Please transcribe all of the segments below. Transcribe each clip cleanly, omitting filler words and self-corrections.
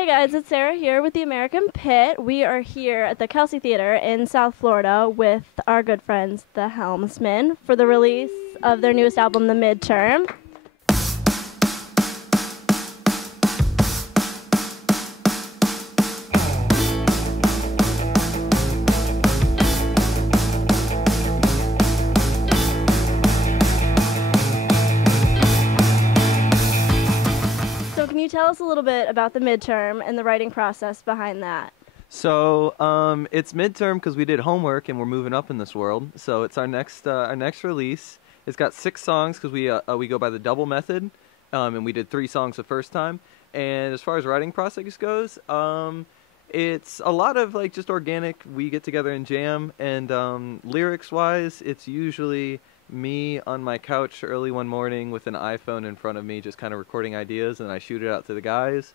Hey guys, it's Sara here with the American Pit. We are here at the Kelsey Theater in South Florida with our good friends, the Helmsmen, for the release of their newest album, The Midterm. Can you tell us a little bit about the midterm and the writing process behind that? So it's midterm because we did homework and we're moving up in this world. So it's our next release. It's got 6 songs because we go by the double method, and we did 3 songs the first time. And as far as writing process goes, it's a lot of like just organic. We get together and jam, and lyrics wise, it's usually me on my couch early one morning with an iPhone in front of me, just kind of recording ideas, and I shoot it out to the guys,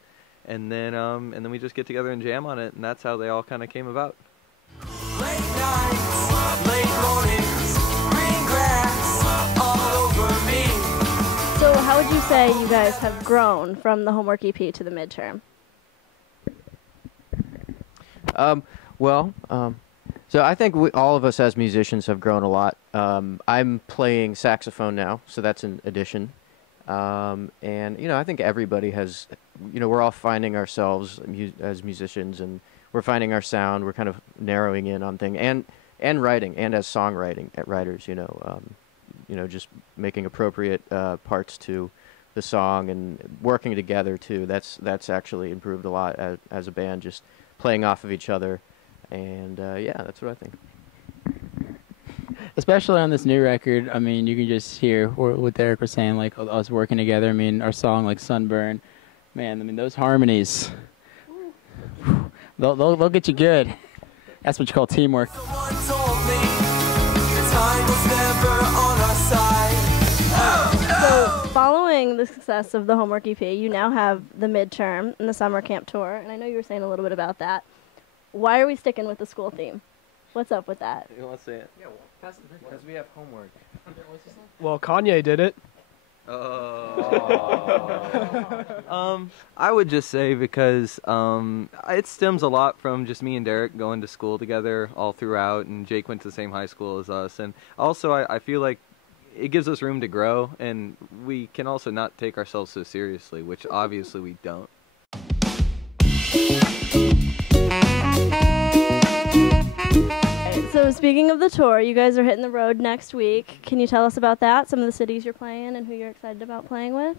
and then we just get together and jam on it, and that's how they all kind of came about. Late nights, late mornings, green grass all over me. So how would you say you guys have grown from the homework EP to the midterm? So I think all of us as musicians have grown a lot. I'm playing saxophone now, so that's an addition. And, I think everybody has, we're all finding ourselves as musicians, and we're finding our sound. We're kind of narrowing in on things, and writing, and as writers, just making appropriate parts to the song and working together, too. That's actually improved a lot as a band, just playing off of each other. And, that's what I think. Especially on this new record, I mean, you can just hear what Derek was saying, like, us working together. I mean, our song, like, Sunburn, man, I mean, those harmonies, they'll get you good. That's what you call teamwork. Someone told me the time was never on our side. So following the success of the homework EP, you now have the midterm and the summer camp tour, and I know you were saying a little bit about that. Why are we sticking with the school theme? What's up with that? You want to say it? Yeah, because we have homework. Well, Kanye did it. I would just say because it stems a lot from just me and Derek going to school together all throughout, and Jake went to the same high school as us, and also I feel like it gives us room to grow, and we can also not take ourselves so seriously, which obviously we don't. So speaking of the tour, you guys are hitting the road next week. Can you tell us about that? Some of the cities you're playing and who you're excited about playing with?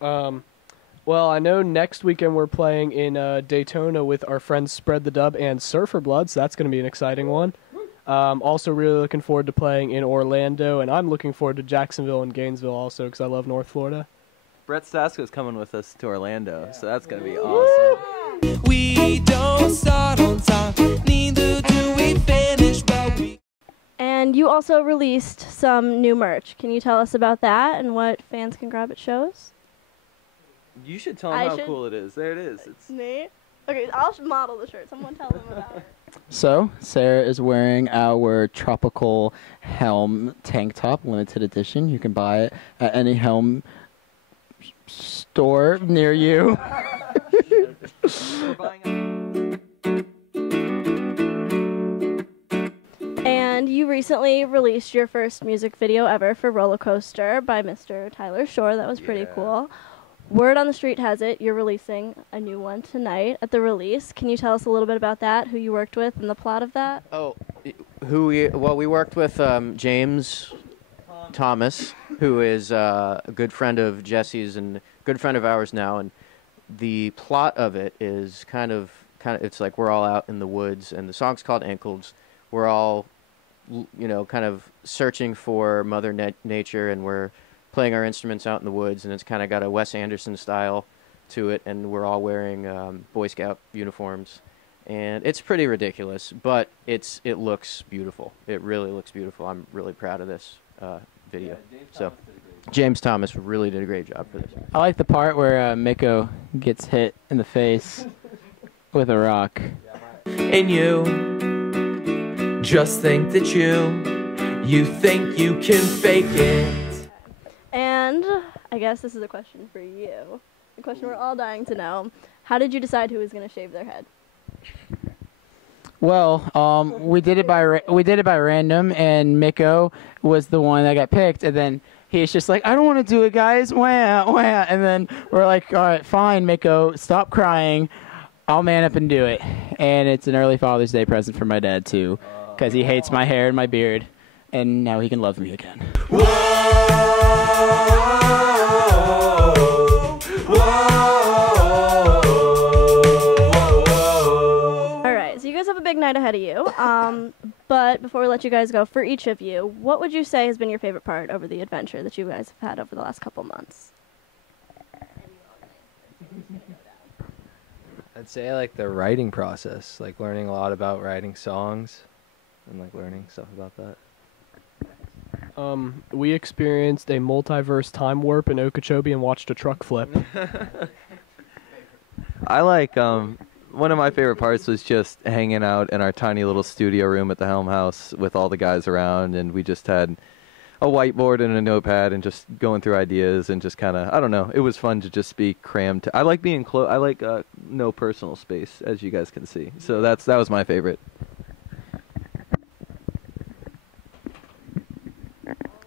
Well, I know next weekend we're playing in Daytona with our friends Spread the Dub and Surfer Blood, so that's going to be an exciting one. Also really looking forward to playing in Orlando, and I'm looking forward to Jacksonville and Gainesville also because I love North Florida. Brett Stasko's coming with us to Orlando, so that's going to be awesome. We don't start on time, neither do we finish, but we... And you also released some new merch. Can you tell us about that and what fans can grab at shows? You should tell them how cool it is. There it is. It's me? Okay, I'll model the shirt. Someone tell them about it. So, Sara is wearing our tropical Helm tank top, limited edition. You can buy it at any Helm store near you. And you recently released your first music video ever for Roller Coaster by Mr. Tyler Shore. That was pretty cool. Word on the street has it you're releasing a new one tonight at the release. Can you tell us a little bit about that, who you worked with, and the plot of that? Oh, we worked with James Thomas, who is a good friend of Jesse's and a good friend of ours now, and the plot of it is kind of it's like we're all out in the woods, and the song's called Ankles. We're all kind of searching for Mother Nature, and we're playing our instruments out in the woods, and it's kind of got a Wes Anderson style to it, and we're all wearing Boy Scout uniforms, and it's pretty ridiculous, but it looks beautiful. It really looks beautiful. I'm really proud of this video. So James Thomas really did a great job for this. I like the part where Micko gets hit in the face with a rock. And you just think that you think you can fake it. And I guess this is a question for you. the question we're all dying to know. How did you decide who was going to shave their head? Well, we did it by random, and Micko was the one that got picked, and then he's just like, I don't want to do it, guys. Wah, wah. And then we're like, all right, fine, Micko, stop crying. I'll man up and do it. And it's an early Father's Day present for my dad, too, because he hates my hair and my beard, and now he can love me again. Whoa, whoa. Have a big night ahead of you. But before we let you guys go, for each of you, what would you say has been your favorite part over the adventure that you guys have had over the last couple months? I'd say like the writing process, like learning a lot about writing songs and like learning stuff about that. We experienced a multiverse time warp in Okeechobee and watched a truck flip. I like one of my favorite parts was just hanging out in our tiny little studio room at the Helm House with all the guys around, and we just had a whiteboard and a notepad and just going through ideas and just kind of, I don't know, it was fun to just be crammed. I like being close. I like no personal space, as you guys can see. So that was my favorite.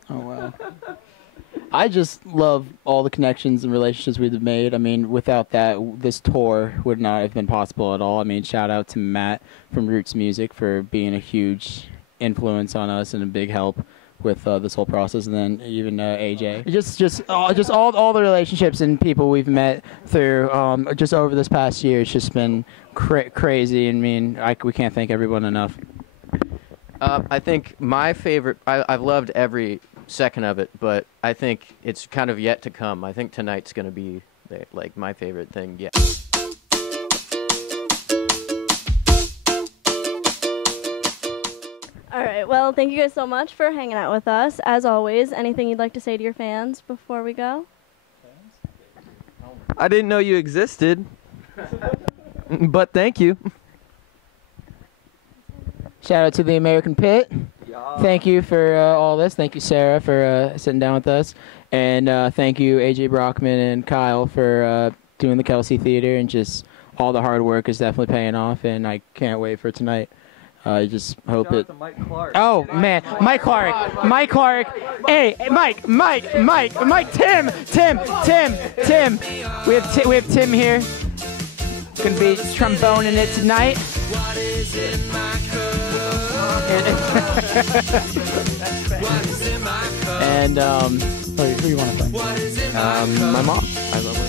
Oh, wow. I just love all the connections and relationships we've made. I mean, without that, this tour would not have been possible at all. I mean, shout out to Matt from Roots Music for being a huge influence on us and a big help with this whole process, and then even AJ. Just all the relationships and people we've met through just over this past year. It's just been crazy. I mean, we can't thank everyone enough. I think my favorite. I've loved every second of it, but I think it's kind of yet to come. I think tonight's going to be like my favorite thing yet. All right, well, thank you guys so much for hanging out with us. As always, anything you'd like to say to your fans before we go? I didn't know you existed, but thank you. Shout out to the American Pit. Thank you for all this. Thank you, Sara, for sitting down with us. And thank you, AJ Brockman and Kyle, for doing the Kelsey Theater. And just all the hard work is definitely paying off. And I can't wait for tonight. I just hope it. Oh, man. Mike Clark. Hey, Mike, Tim. We have Tim here. Gonna be tromboning it tonight. What is in my cup? And who you want to play? What is in my cup? My mom. I love her.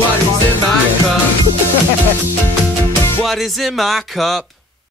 What is in my cup? What is in my cup?